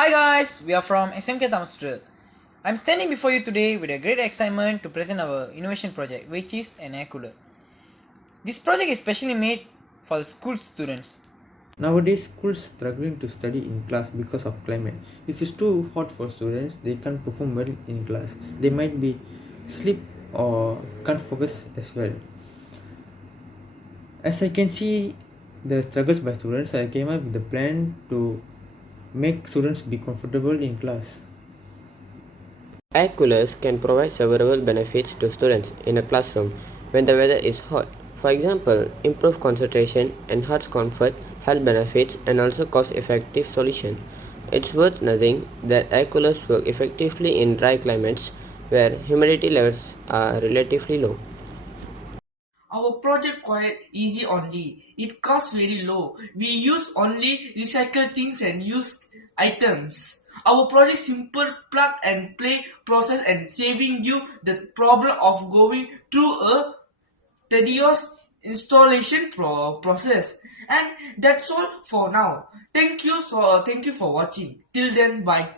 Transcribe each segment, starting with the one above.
Hi guys, we are from SMK Taman. I'm standing before you today with a great excitement to present our innovation project, which is an air cooler. This project is specially made for the school students. Nowadays, schools struggling to study in class because of climate. If it's too hot for students, they can't perform well in class. They might be sleep or can't focus as well. As I can see the struggles by students, I came up with a plan to make students be comfortable in class. Air coolers can provide several benefits to students in a classroom when the weather is hot. For example, improve concentration, enhance comfort, health benefits, and also cost-effective solution. It's worth noting that air coolers work effectively in dry climates where humidity levels are relatively low. Our project quite easy only. It costs very low. We use only recycled things and used items. Our project simple plug and play process and saving you the problem of going through a tedious installation process. And that's all for now. Thank you for watching. Till then, bye.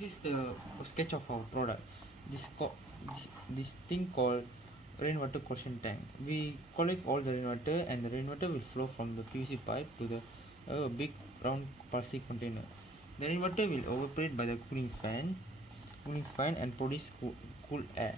This is the sketch of our product. This thing called rainwater collection tank. We collect all the rainwater, and the rainwater will flow from the PVC pipe to the big round plastic container. The rainwater will evaporate by the cooling fan and produce cool air.